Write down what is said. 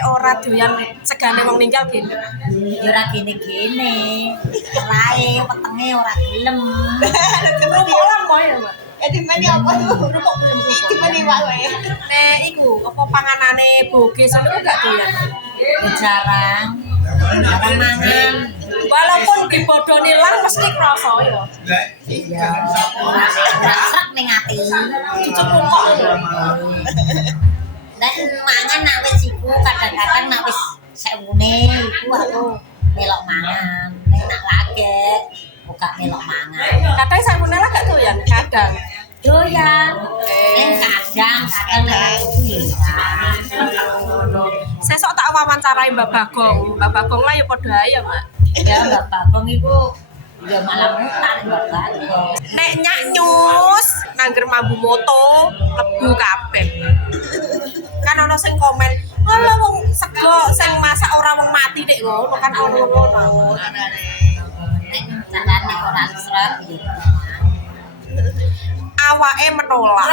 lek ora doyan segane wong ninggal gini. Ya ora gene-gene. Lae wetenge ora gelem. Rumolan moe ya, Mbak. Dimeni apa tuh? Rupuk belum rupuk. Dimeni wae. Nek iku apa panganane boge sampe gak doyan. Ya jarang. Jarang mangan. Walaupun dibodoni lang mesti krasa ya. Ya ora srek ning ati. Cucuk kok. Dan mangan nak wis iku kadang-kadang nak wis sewune iku aku melok mangan. Nek nak lage buka melok mangan. Kadang sakune lah gak doyan, kadang. Doyan. Kadang nek iku ya. Sesok tak wawancarai Mbak Bagong. Mbak Bagong lah ya padha ae ya, Mbak. Ya Mbak Bagong iku ya malah mutan Mbak Bagong. Nek nyak nyus nangger mambu moto lebu kabeh. Kan ana sing komen, "Ala wong sego sing masak ora wong mati nek ngono." Kan ana ngono. Nek carane ora srek ya. Awake menolak.